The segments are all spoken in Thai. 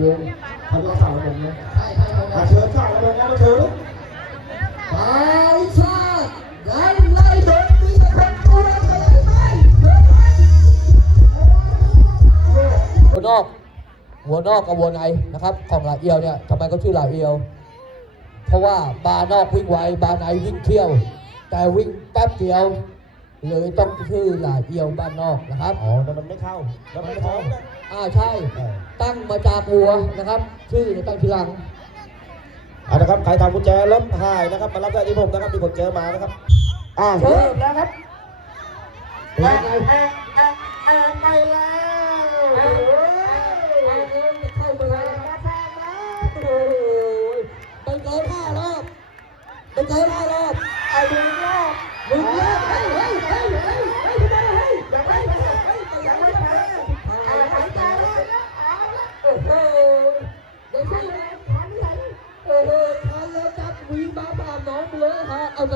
วงเขาจะสาวผมนะใช่ใช่ใช่อาเชิญสาวผมเอามาเชิญลูกไปชาติยันไล่โดนมีแต่คนตัวอะไรไม่เดินไปหัวนอก หัวนอกกับหัวในนะครับ ของลาเอียวเนี่ยทำไมเขาชื่อลาเอียว เพราะว่าบาร์นอกวิ่งไวบาร์ในวิ่งเที่ยว แต่วิ่งแป๊บเดียว เลยต้องชื่อลาเอียวบ้านนอกนะครับ อ๋อแต่มันไม่เข้าแล้วมันไม่ท้องนะ อ่าใช่ตั้งมาจากหัวนะครับ ชื่อเนี่ยตั้งทีหลัง เอาละครับ ใครทำกุญแจรถหายนะครับ มารับได้ที่ผมนะครับมีคนเจอมานะครับ อ่าเริ่มแล้วครับเป็นแอยังกไงแอกแอกแอกไปแล้วเอโอ้อยเออเออจะเข้ามาแล้วโอ้ยไปเกินห้ารอบไปเกินห้าร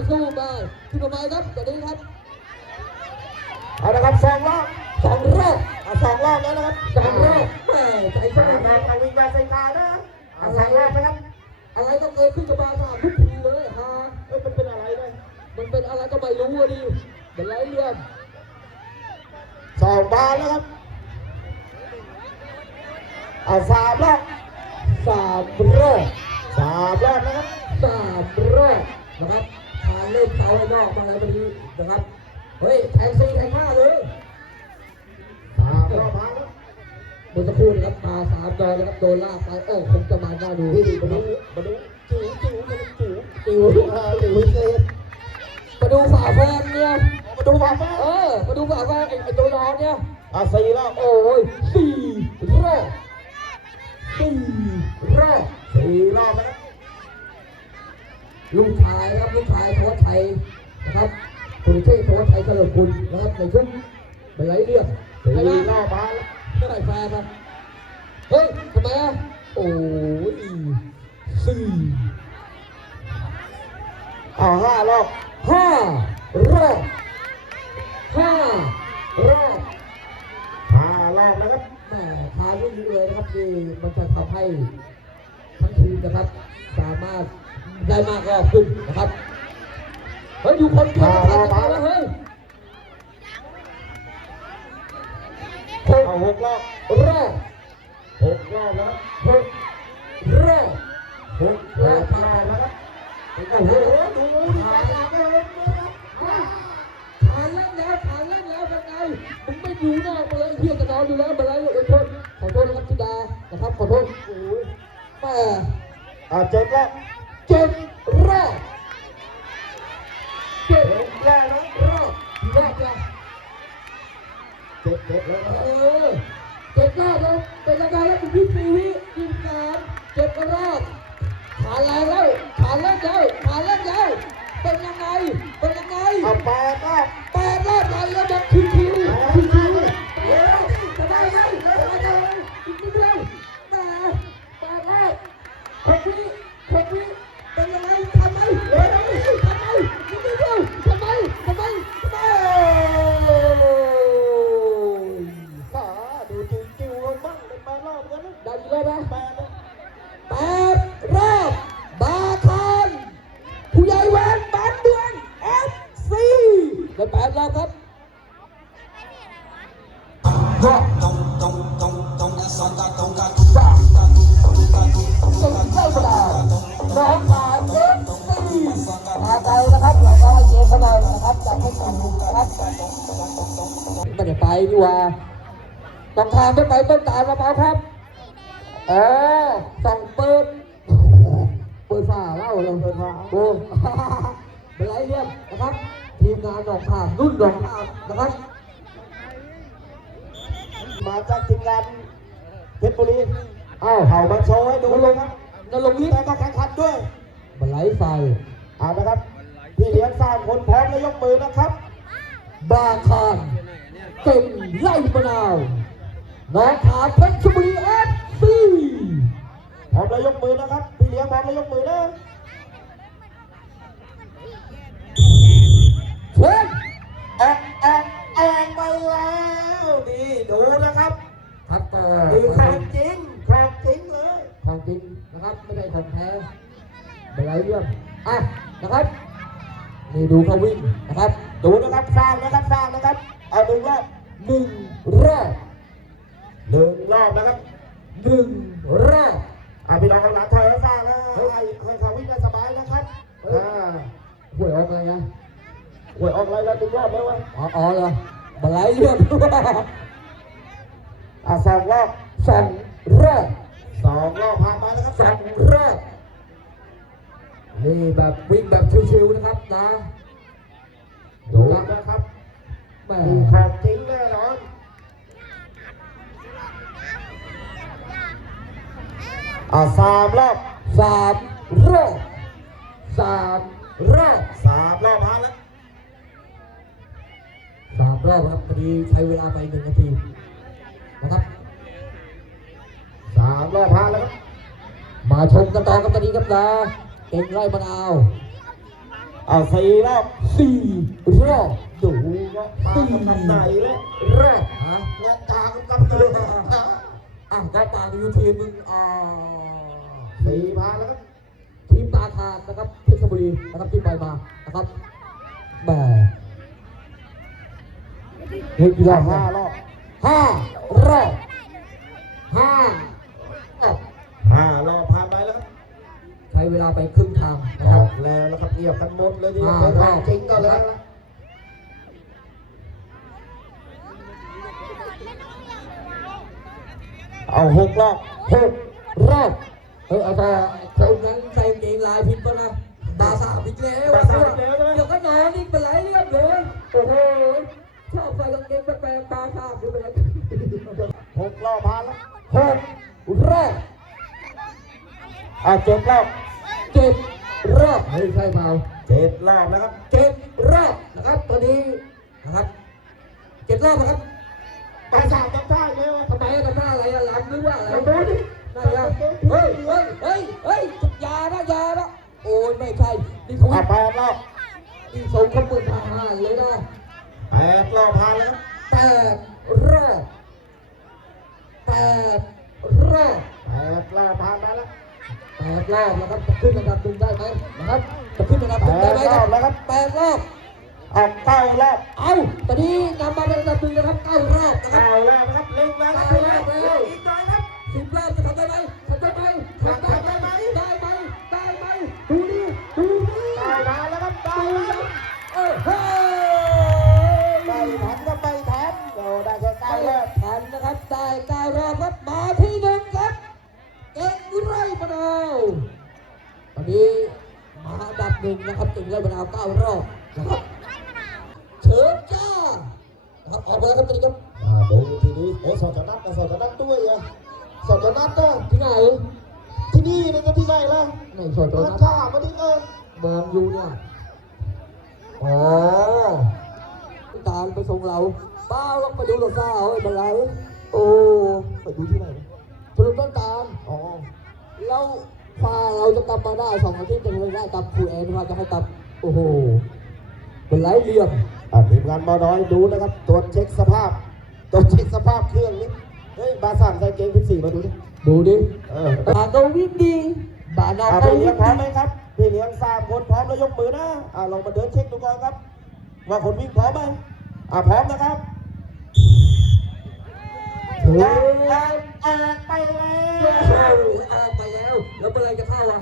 จะสู้ได้ที่ทำไมครับตอนนี้ครับเอาละครับสองรอบสองรอบเอาสองรอบแล้วนะครับสองรอบแม่ใจสาสู้มรอบเอาวิ่งมาใส่ตานะเอาสองรอบนะครับอะไรก็เกิดขึ้นกับบาสามทุกทีเลยฮะเอ้ยมันเป็นอะไรเนี่ยมันเป็นอะไรก็ไม่รู้อะดิเป็นไรเรื่องสองบาทแล้วครับเอาสามรอบสามรอบสามรอบนะครับสามรอบนะครับ ทางเล่นเตาไอ้นอกมาแล้ววันนี้นะครับ เฮ้ยแทงสี่แทงห้าเลยสามรอบพังแล้วเมื่อสักครู่นะครับมาสามดอนนะครับโดนลากไปโอ้คงจะมาหน้าดูนี่มาดูมาดูจิ๋วจิ๋วมาดูจิ๋วจิ๋วเออจิ๋วพิเศษมาดูฝาแฟนเนี่ยมาดูมาแม่เออมาดูฝาแฟนไอ้ไอ้ตัวนอนเนี่ยอะสี่รอบโอ้ยสี่รอบสี่รอบสี่รอบนะครับ ลูกชายนะครับลูกชายธวัชชัยนะครับคุณเทพธวัชชัยเฉลิมบุญนะครับในชุดเป็นไรเรื่องสี่ใช่ไหมรอบพังแล้วเมื่อไหร่แฟนครับเฮ้ยทำไมอะโอ้ยสี่อ่าห้ารอบห้ารอบห้ารอบห้ารอบนะครับแหม่ทางลูกนี้เลยนะครับที่มันจะทำให้ทั้งทีมนะครับ สามารถ ได้มากรอบขึ้นนะครับ เฮ้ยดูคนเก่งกันทันกันแล้วเฮ้ยหกเอาหกรอบรอบหกรอบแล้วหกรอบหกรอบผ่านแล้วครับโอ้โหดูดูการลาไปเลยนะครับผ่านเล่นแล้วผ่านเล่นแล้วเป็นไงมึงไม่อยู่นอกมาเลยเฮียจะนอนอยู่แล้วมาเลยขอโทษขอโทษนะครับธิดานะครับขอโทษโอ้ยแม่อ่าเจ็ดรอบ เจ็ดรอบเจ็ดเจ็ดรอบแล้วรอบรอบละเจ็ดเจ็ดแล้วเออเจ็ดรอบแล้วเป็นยังไงแล้วคุณพี่ปีวิทีมงานเจ็ดรอบผ่านแรงแล้วผ่านเล่นแล้วผ่านเล่นแล้วเป็นยังไงเป็นยังไงเอาแปดรอบแปดรอบแล้วแล้วแบบคิวคิวคิวคิวเร็วจะได้ไหมจะได้ไหมอีกนิดเดียวแปดแปดรอบหกวิหกวิเป็นยังไงทำไมเร็วทำไมอีกนิดเดียวทำไมทำไมทำไม ขาดูจิ้วจิ้วกันบ้างเป็นแปดรอบกันนะ ได้อีกแล้วนะ แปดนะ แปดรอบบาคอนผู้ใหญ่แหวนบ้านเมืองเอฟซี ได้แปดรอบครับเป็นเจ้าดาวน้องชายเอฟซีมาไกลนะครับแล้วก็เยสนอยนะครับจากให้ถึงนะครับไม่ได้ไปดีกว่าต้องทางไม่ไปต้นตาลมะพร้าวครับ เออส่องเปิดเปิดฝาเล่าเลยเปิดฝาโอ้เป็นไรเรียบนะครับ ทีมงานหนองขามรุ่นหนองขามนะครับ มาจากทีมงานเพชรบุรีอ้าวเอามาโชว์ให้ดูเลยครับนรงค์วิทย์แต่ก็แข่งขันด้วยบันไลไฟเอานะครับ พี่เลี้ยงสามคนพร้อมแล้วยกมือนะครับ บาคอนเก่งไล่มะนาวน้องขามเพชรบุรีเอฟซีพร้อมแล้วยกมือนะครับ พี่เลี้ยงพร้อมแล้วยกมือนะ แอกแอกแอกไปแล้วนี่ดูนะครับครับต่อนี่ของจริงของจริงเลจริงนะครับไม่ได้ของแท้เป็นไรเรื่องอะนะครับนี่ดูเขาวิ่งนะครับดูนะครับสร้างนะครับสร้างนะครับเอาหนึ่งรอบหนึ่งรอบหนึ่งรอบนะครับหนึ่งรอบอะพี่น้องข้างหลังถอสร้างนะให้ให้เขาวิ่งได้สบายนะครับอ่าหวยออกอะไรนะ หวยออกอะไรแล้วหนึ่งรอบแล้ววะอ๋ออ๋อเหรอบันไลเรื่องอะสองรอบสองรอบสองรอบผ่านไปแล้วครับสองรอบนี่แบบวิ่งแบบชิวๆนะครับนะดูนะครับแหม่มีของจริงแน่นอนอะสามรอบสามรอบสามรอบสามรอบผ่านแล้วสาม รอบครับพอดีใช้เวลาไปหนึ่งนาทีนะครับสามรอบผ่านแล้วครับมาชมกันต่อกับตอนนี้ครับนะเก่งไล่มะนาวอะสี่รอบสี่รอบดูว่ามากับกำไหนเลยรอบฮะเงาะตากับกำไหนอะก็ตามดูทีมมึงอ่าสี่ผ่านแล้วครับทีมตาขาดนะครับเพชรบุรีนะครับที่ไปมานะครับแหม เฮ้ยกี่รอบห้าห้ารอบห้ารอบห้ารอบห้ารอบผ่านไปแล้วครับใช้เวลาไปครึ่งทางนะอครัอบ กแล้วนะครับเงียบกันหมดเลยที่ห้าเป็นรอบจริงก็แล้วนะเอาหกรอบหกรอบเออเอาต่อคนนั้นใส่กางเกงลายผิดป่ะนะบาสามอีกแล้วบาสามอีกแล้วใช่ไหม เดี๋ยวก็นอนอีกเป็นไรเรียบเลยโอ้โห ชอบใส่กางเกงแปลกๆบาสามอยู่เป็นไรหกรอบผ่านแล้วหกรอบอะเจ็ดรอบเจ็ดรอบเฮ้ยใช่เปล่าเจ็ดรอบนะครับเจ็ดรอบนะครับตอนนี้นะครับเจ็ดรอบนะครับไปสามต้องได้เลยวะทำไมทำหน้าอะไรอะลำหรือว่าอะไรไปดูดิได้ยังเฮ้ยเฮ้ยเฮ้ยเฮ้ยอยานะอยานะโอ้ยไม่ใช่นี่เขาอะแปดรอบนี่สงขมือทหารเลยนะ แปดรอบผ่านแล้วครับแปดรอบแปดรอบแปดรอบผ่านมาแล้วแปดรอบนะครับจะขึ้นอันดับหนึ่งได้ไหมนะครับจะขึ้นอันดับหนึ่งได้ไหมแปดรอบแล้วครับแปดรอบเอาเก้ารอบเอาตอนนี้นำมาเป็นอันดับหนึ่งนะครับเก้ารอบนะครับเก้ารอบนะครับเล็งแล้วครับเล็งแล้วอีกหน่อยครับสิบรอบจะทำได้ไหมทำได้ไหม เก่งไร่มะนาวเก้ารอบนะครับเชิญจ้านะครับออกมาครับตอนนี้ครับอ่าดูทีนี้โอ้สอดจะนัดกับสอดจะนัดด้วยอะสอดจะนัดก็ที่ไหน ที่นี่นี่ก็ที่ไหนล่ะไหนสอนตัวนันั้ดนข้ามาดิเออมองอยู่เนี่ยอ๋อตามไปส่งเราเป้าลงไปดูรถสาวไอ้บันไลโอ้ไปดูที่ไหนนะถนนต้นตาลอ๋อแล้วพาเราจะกลับมาได้สองอาทิตย์จะไม่ได้กลับครูแอนว่าจะให้กลับ โอ้โหเป็นไรเหลี่ยมอ่าทีมงานมาน้อยดูนะครับ ตรวจเช็คสภาพ ตรวจเช็คสภาพเครื่องนี้ เฮ้ย บาสานใส่เกงพิสี่มาดูดิ ดูดิเออบาโนวิ่งดีบาโนอ่าก็พี่เลี้วิ่ยงงพร้อมดีไหมครับ พี่เลี้ยงสามคนพร้อมแล้วยกมือนะ อ่าลองมาเดินเช็คดูก่อนครับ ว่าคนวิ่งพร้อมไหมอ่าพร้อมนะครับโอ้ออกยออกไปแล้วเข้าออกไปแล้ว แล้วเมื่อไรจะเข้าอะ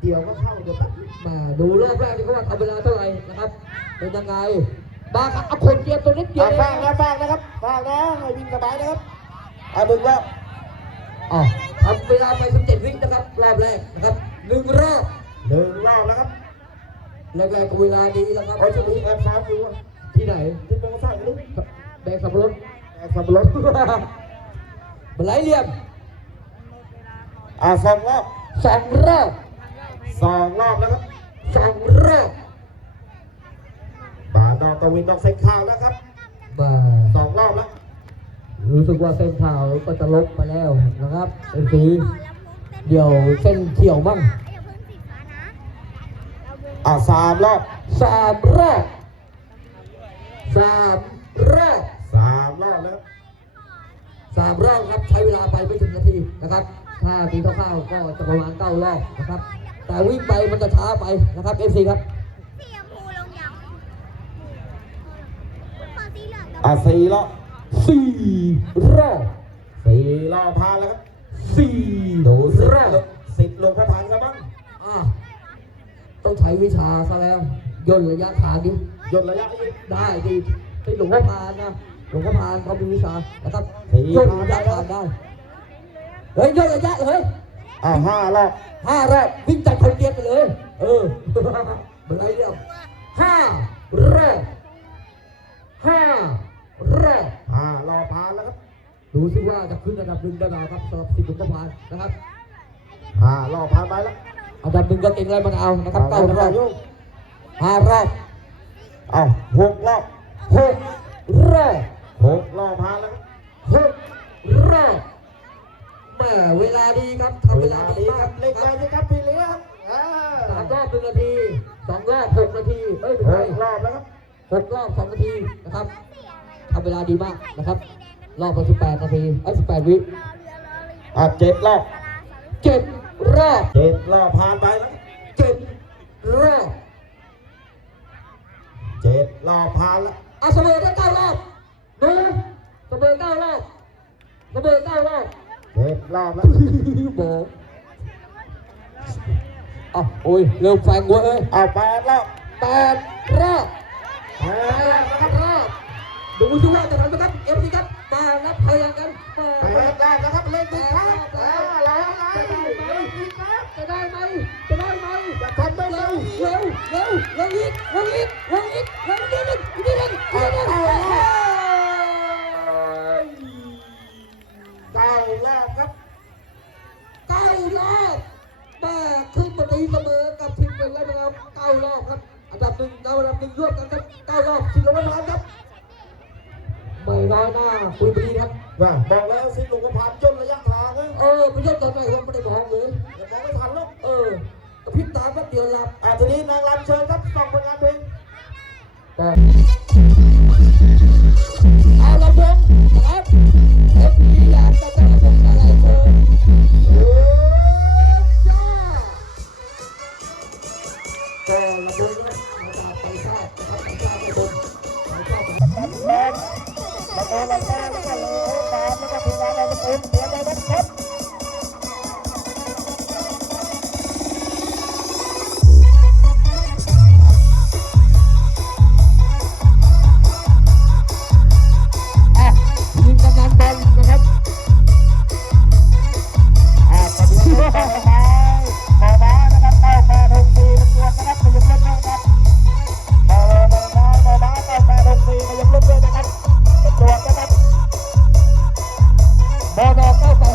เดี๋ยวก็เข้าเดี๋ยวแป๊บมาดูรอบแรกที่เขาว่าทำเวลาเท่าไหร่นะครับเป็นยังไงบาครับเอาคนเกียร์ตัวนิดเดียวอ่าเอฟังงนะฟังนะครับฟังนะให้วิ่งสบายนะครับอ่าหนึ่งรอบอ๋อทำเวลาไปสิบเจ็ดวินะครับรอบแรกนะครับหนึ่งรอบหนึ่งรอบนะครับแรกๆก็เวลาดีแล้วครับโอ้ยช่วงนี้แอบซ้อมอยู่อะที่ไหนที่เป็นสายนี่แบกสับปะรดแอบสับปะรดมันไหลเหลี่ยมอ่าสองรอบสองรอบ สองรอบนะครับสองรอบบาดอกกวินดอกเซ็งข่าวนะครับมาสองรอบแล้วรู้สึกว่าเส้นขาวก็จะลบไปแล้วนะครับเป็นสีเดี๋ยวเส้นเขียวบ้างอ่าสามรอบสามรอบสามรอบสามรอบแล้วครับสามรอบครับใช้เวลาไปไม่ถึงนาทีนะครับ ถ้าตีคร่าวๆก็จะประมาณเก้ารอบนะครับ แต่วิ่งไปมันจะช้าไปนะครับเอฟซีครับสีชมพูลงยังขอสีเหลืองกับอะสี่รอบสี่รอบสี่รอบผ่านแล้วครับสี่ดูสิบรอบสิบลงพระพังกันบ้างอะต้องใช้วิชาซะแล้วย่นระยะทางดิหยดระยะอีก ได้ดิที่หลวงพ่อพานนะหลวงพ่อพานเขามีวิชานะครับสี่ย่นระยะทางได้เฮ้ยย่นระยะเฮ้ย อะห้ารอบห้ารอบวิ่งจัดคนเดียวไปเลย เออเป็นไรเดียวห้ารอบห้ารอบห้ารอบผ่านแล้วครับ ดูสิว่าจะขึ้นอันดับหนึ่งได้ไหมครับสำหรับสิบหลวงพ่านนะครับห้ารอบผ่านไปแล้วอันดับหนึ่งก็เก่งไรมันเอานะครับเก้ารอบห้ารอบเอาหกรอบหกรอบหกรอบผ่านแล้วครับ หกรอบแหม่ เวลาดีครับทำเวเวลาลาดีดีคมารักบเล็กคไปรับสิครับพี่เลี้ยงอ่าสามรอบหนึ่งนาทีสองรอบหกนาทีเอ้ยหไม่ใช่กรอบแล้วครับหกรอบสองนาทีนะครับทำเวลาดีมากนะครับ รอบละสิบแปดนาทีไอ้สิบแปดวิอะเจ็ดรอบเจ็ดรอบเจ็ดรอบผ่านไปแล้วเจ็ดรอบเจ็ดรอบผ่านแล้วอะเสมอได้เก้ารอบหนึ่งเสมอเก้ารอบเสมอเก้ารอบ เจ็ดรอบแล้วโบอะโอ้ยเร็วแฟงเว้ยเอาแปดรอบแปดรอบแปดรอบนะครับรอบดูสิว่าจะทำไหมครับเอฟซีครับมานับพยางกันมาแปดรอบนะครับเล่นดีครับอ่าร้องไห้เล่นดีครับจะได้ไหมจะได้ไหมอย่าทำได้เร็วเร็วเร็วเร็วอีกเร็วอีกเร็วอีกเร็วนิดนึงนิดนึงนิดนึง เก้ารอบครับ เก้ารอบแม่ขึ้นมา ตีเสมอกับทีมหนึ่งแล้วนะครับเก้ารอบครับ อันดับหนึ่งเราอันดับหนึ่งร่วมกันครับเก้ารอบสิบละวันพันครับไม่น้อยหน้าคุยไปดีครับว่าบอกแล้วสิหลวงพ่อพานจนระยะทางนะเออไม่ใช่ตอนไหนผมไม่ได้มองเลยอย่ามองไม่ทันหรอกเออกระพริบตาแป๊บเดียวหลับอ่าทีนี้นางรำเชิญครับส่องผลงานเพลงแต่เอาละพง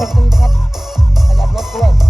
เก้าแปดหกสี่ครับขยับรถด้วย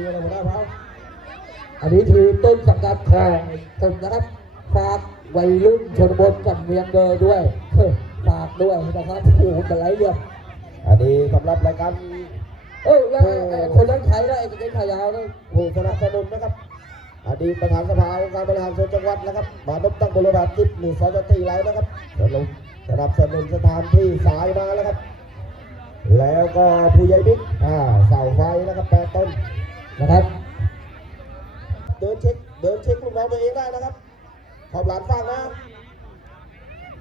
หัวหน้าเผาไม่มีนะหัวหน้าเผาอันนี้ถือต้นสังกัดของผมนะครับฝากวัยรุ่นชนบทกับเมียงเดอด้วยเฮ้ยฝากด้วยนะครับโอ้โหแต่ไรเรื่องอันนี้สำหรับรายการเอ้ยแล้วไอ้คนนั้นใครนะไอ้คนนั้นขายาวนะผู้สนับสนุนนะครับอดีตประธานสภาองค์การบริหารส่วนจังหวัดนะครับมานพตั้งบริบาลจิตหมู่สจตีไรนะครับสนุนสนับสนุนสถานที่สายมาแล้วครับ แล้วก็ผู้ใหญ่บิ๊กอ่าเสาไฟนะครับแปดต้น นะครับ เดินเช็คเดินเช็คลูกน้องตัวเองได้นะครับ ขอบหลานฟังนะ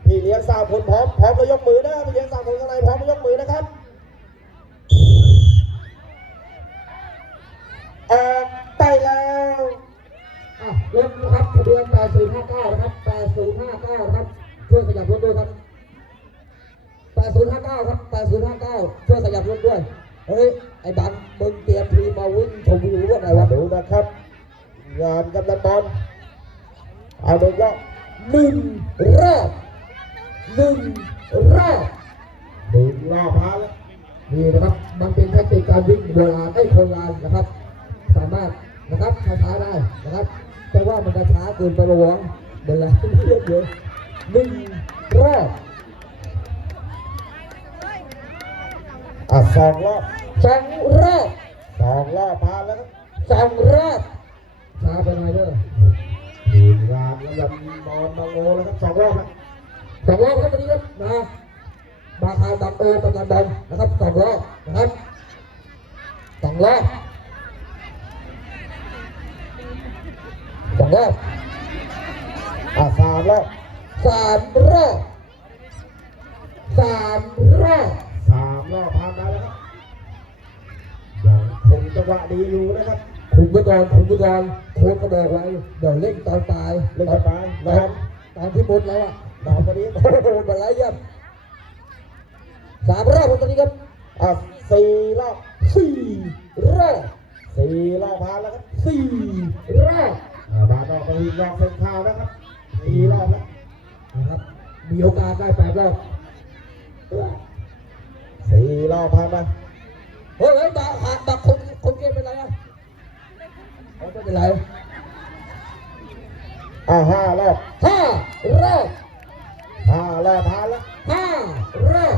พี่เลี้ยงสามคนพร้อมพร้อมแล้วยกมือนะพี่เลี้ยงสามคนข้างในพร้อมแล้วยกมือนะครับออกไปได้แล้วอะรถนะครับทะเบียน8059นะครับ8059นะครับช่วยขยับรถด้วยครับ8059ครับ8059ช่วยขยับรถด้วย เฮ้ย ไอ้บังมึงเตรียมทีมมาวิ่งชมวิวรถอะไรมาวะดูนะครับ งานกำลังบอลเอาดูว่าหนึ่งรอบหนึ่งรอบดึงรอบพาแล้วนี่นะครับ มันเป็นเทคนิคการวิ่งโบราณไอ้ยโบราณนะครับ สามารถนะครับช้าๆได้นะครับ แต่ว่ามันจะช้าเกินไประวังเวลาเยอะเลยหนึ่งรอบ อะสองรอบสองรอบสองรอบพาแล้วครับสองรอบช้าไปหน่อยเด้อทีมงานกำลังบอลมาโงแล้วครับสองรอบแล้วสองรอบครับตอนนี้ครับนะบาคาบังโอกำลังดันนะครับสองรอบนะครับสองรอบสองรอบอะสามรอบสามรอบสามรอบ สามรอบผ่านมาแล้วครับยังคงจังหวะดีอยู่นะครับคุมไว้ก่อนคุมไว้ก่อนโค้ชก็บอกไว้เดี๋ยวเล่นตอนตายเล่นกันไปตนะอครันบตอนที่หมดแล้วอะดาวคนนี้โอ้โหมาไล่ยับสามรอบครับตอนนี้ครับอะสี่รอบสี่รอบสี่รอบผ่านแล้วครับสี่รอบอ่าบาดอกไปรอบเส้นทางนะครับสี่รอบแล้วนะครับมีโอกาสได้แปดรอบ สี่รอบผ่านมาเฮ้ยเฮ้ยบาขาดบาคนคนเกมเป็นไรอะเขาไม่เป็นไรอะห้ารอบห้ารอบห้ารอบผ่านแล้วห้ารอบ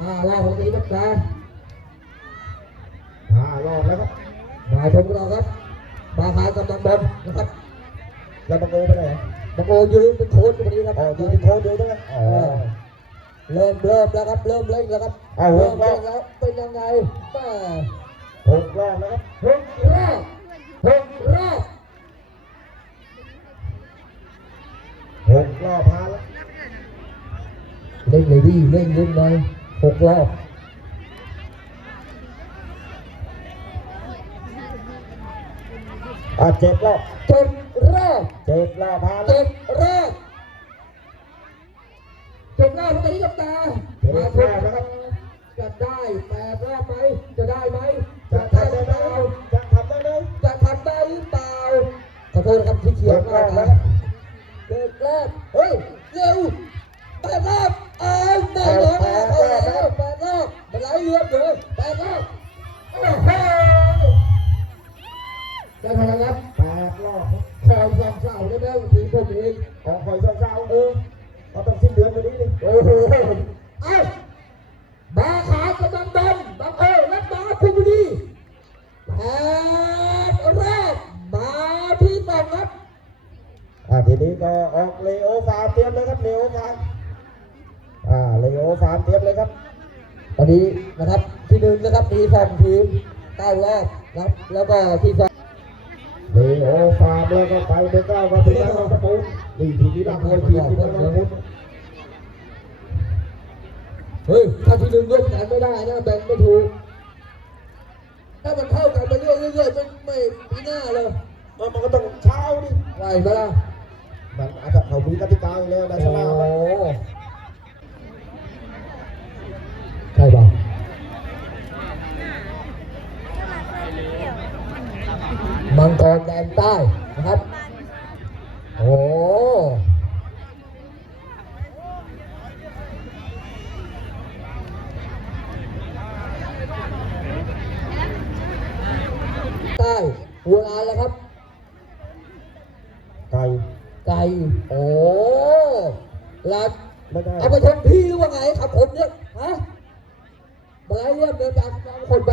ห้ารอบของนี้ครับจ้าห้ารอบแล้วครับมาชมเราครับมาหากำลังบอลนะครับแล้วมาโกไปไหนบางโอยืนเป็นโค้ชอยู่ตรงนี้ครับอ๋อยืนเป็นโค้ชเดียวใช่ไหมอ๋อ เริ่มเริ่มแล้วครับ เริ่มเล่นแล้วครับเอาเริ่มเริ่เล่มนแล้วเป็นยังไงแม่หกรอบแล้วครับหกรอบหกรอบหกรอบผ่านแล้วเล่นเลยดิเล่นเล่นเลยหกรอบอะเจ็ดรอบเจ็ดรอบเจ็ดรอบผ่านแล้วเจ็ดรอบเจ็ดรอบตอนนี้กับตามาชมนะครับจะได้แปดรอบไหมจะได้ไหมจะจะได้ทำหได้รือไหมเปล่าจะทำได้ไหมจะทำได้หรือเปล่าขอโทษนะครับที่เขียนมาครับเด็กแรกเฮ้ยเร็วแปดรอบเอาแน่นอนเอาแล้วแปดรอบมันไหลเรือเลยแปดรอบโอ้โหได้พลังครับ แปดรอบครับ คอยสองเสาได้ไหมทีมผมเอง ออกคอยเศร้าๆเออเราต้องสิ้นเดือนวันนี้นี่ โอ้โหเอ้าบาขากำลังดันบังเอิญและบาคุบุรีแปดรอบมาที่สองครับ อ่าทีนี้ก็ออกเลโอฟาร์มเตรียมเลยครับเลโอฟาร์มอ่าเลโอฟาร์มเตรียมเลยครับ ตอนนี้นะครับที่หนึ่งนะครับมีสองทีมเก้ารอบนะครับแล้วก็ที่สอง เลโอฟาร์มแล้วก็ไปเบอร์เก้าก็ถึงแล้วครับปูนี่ทีนี้ดังเลยทีที่ดังเลย เฮ้ย ถ้าที่หนึ่งร่วมกันไม่ได้นะแบ่งไม่ถูก ถ้ามันเข้ากันไปเรื่อยๆเรื่อยๆไม่ไม่ปีหน้าเลยมันก็ต้องเช้าดิไหวไหมล่ะมันอาจจะเขามีกติกาอยู่แล้วนะชโอ้นะใช่ป่ะมังกรแดนใต้นะครับ โอ้ใต้หัวลานแล้วครับ ไก่ ไก่โอ้ลาน ไม่ได้ เอาไปชมพี่หรือว่าไงครับผมเนี่ยฮะ มาไล่เรียบเดินตามตามคนไป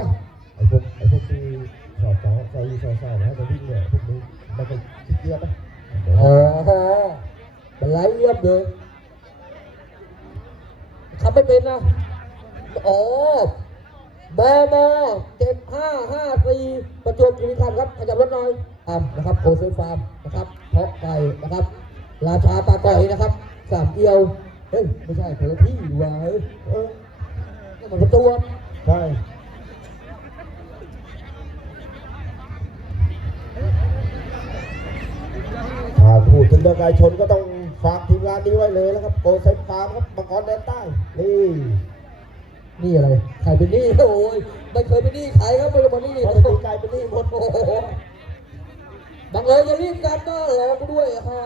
ไอ้พวกไอ้พวกที่สอบต่อใส่สอบสอบนะจะวิ่งเนี่ยพวกนี้มันเป็นขี้เกียจนะอ๋อมาไล่เรียบเดินขับไม่เป็นนะอ๋อบมเจ็ดห้าห้าสี่ประจวบคีรีขันธ์ครับขยับรถหน่อยฟาร์มนะครับโคเซฟาร์มนะครับเพาะไก่นะครับ ราชาปลาก่อยนะครับสามเอียวเฮ้ยไม่ใช่คนละที่ดีกว่าเฮ้ยเออ นี่มันประจวบใช่ถึงเดินไกลชนก็ต้องฝากทีมงานนี้ไว้เลยแล้วครับโกเซฟฟาร์มครับมังกรแดนใต้นี่ นี่อะไรใครเป็นหนี้โอ้ยไม่เคยเป็นหนี้ใครครับไม่ได้มาหนี้พอโอ้จะโหตีไกลไปนี่หมดโอ้โหบังเอิญจะรีบกันหน้ารอกูด้วยฮะ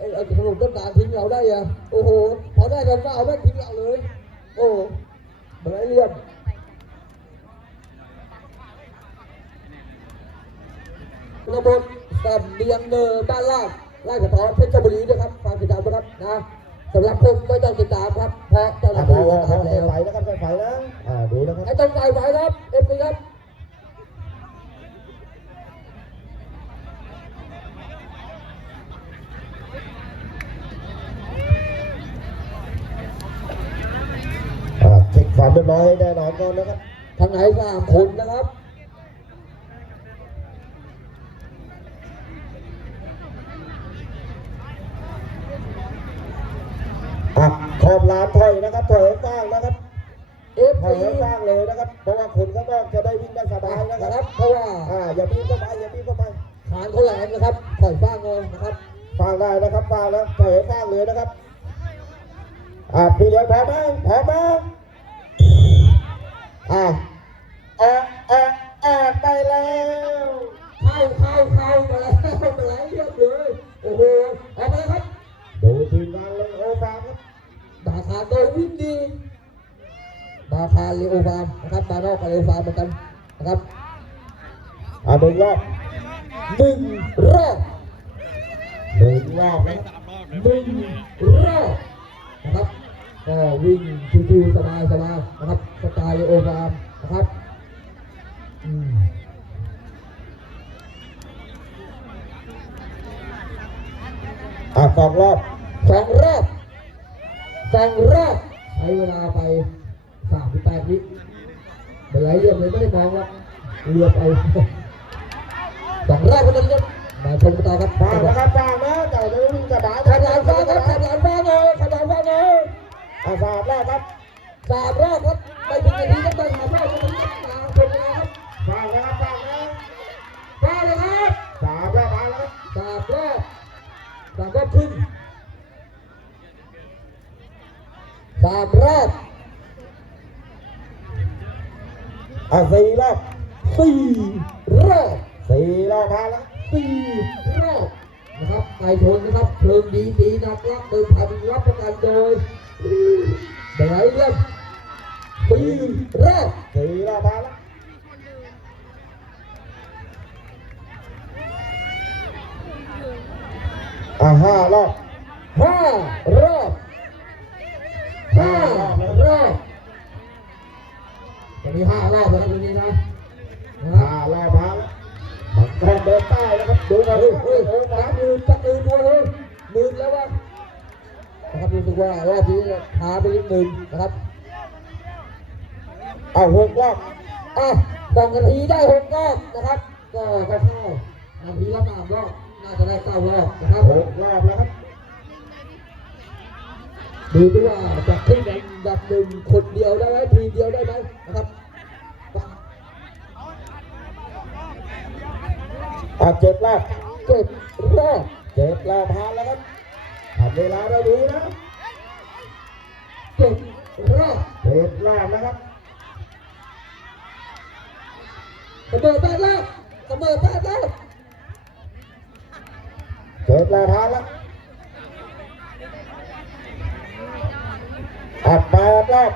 ไอ้ไอ้ขนมต้นตาลทิ้งเราได้ยังโอ้โหพอได้กันก็เอาแม่งทิ้งเราเลย โอ้ มันไรเลี่ยมระบบสามเดียงเนอบ้านลาดไล่กระท้อนเพชรบุรีด้วยครับฝากติดตามด้วยครับนะสำหรับผมไม่ต้องติดตามครับเพราะเจ้าหอะน้าพอที่พอพอตามไฟแล้วนะครับไฟนะอ่าดูนะครับไอ้ต้องไฟไฟครับเอ็มพีครับ อ่าเช็ คความเรียบร้อยให้แน่นอนก่อนนะครับทางไหนสามคนนะครับอะขอบลานถอยนะครับถอยให้กว้างนะครับเอฟถอยซีให้กว้างเลยนะครับ เพราะว่าคนข้างนอกจะได้วิ่งได้สบายนะคนะครัรับบเพราะว่าอ่าอย่าวิ่งเข้าไปอย่าวิ่งเข้าไปฐานเขาแหลมนะครับถอยฟ้างเลยนะครับฟังได้นะครับฟังแล้วถอยให้กว้างเลยนะครับอ่าพี่เลี้ยงพร้อมไหมพร้อมไหม อ่าออกออกออกไปแล้ว เข้าเข้าเข้ามาแล้วมาแล้วเรียบเลยโอ้โหออกไปครับ ดูทีมงานเลยโอฟาร์มครับบาคาโดวิ่งดีบาคาเลโอฟาร์มนะครับบานอกกับเลโอฟาร์มเหมือนกันนะครับอ่าหนึ่งรอบหนึ่งรอบหนึ่งรอบนะครับหนึ่งรอบนะครับ ก็วิ่งชิวๆสบายสบายๆนะครับสไตล์เลโอฟาร์มนะครับอืมอ่าสองรอบสองรอบสองรอบใช้เวลาไปสามสิบแปดวิเป็นไรเรื่องเลยไม่ได้มองว่าเรือไปสองรอบก็ต้องเล่นมาชมกันต่อครับฟังนะครับฟังนะเจ้าจะวิ่งสบายขยันฟ้าครับขยันฟ้าเลยขยันฟ้าเลย อ่าสามรอบครับสามรอบครับไม่ถึงนาทีก็ต้องสามรอบก็ต้องมาชมกันครับฟังนะครับฟังนะฟ้าเลยครับสามรอบมาแล้วครับสามรอบสามรอบครึ่งสามรอบอ่าสี่รอบสี่รอบสี่รอบมาแล้วสี่รอบนะครับไก่ชนนะครับเพลิงดีดีนักรับเดินพันรับประกันโดย เบลเยี่ยมสี่รอบสี่รอบมาแล้วอ่าห้ารอบห้ารอบห้ารอบจะมีห้ารอบนะครับวันนี้นะนะคห้ารับรอบมาแล้วมังกรเดินใต้นะครับดูนะเฮ้ยเฮ้ยโอ้สามหมื่นจะตื่นตัวเลยหมื่นแล้ววะนะครับรู้สึก ว่ารอบนี้ช้าไปนิดนึงนะครับ เอาหกรอบอะสองนาทีได้หกรอบนะครับ ก็ก็เข้านาทีละสามรอบน่าจะได้เก้ารอบนะครับหกรอบแล้วครับดูด้วยว่าจะขึ้นอันดับหนึ่งคนเดียวได้ไหมทีมเดียวได้ไหมนะครับอ่าเจ็ดรอบเจ็ดรอบเจ็ดรอบผ่านแล้วครับทำเวลาได้ดีนะเจ็ดรอบเจ็ดรกนะครับเสมอแปดรอบเสมอแปดรอบเจ็ดรอบผ่านแล้วอะแปดรอบแปด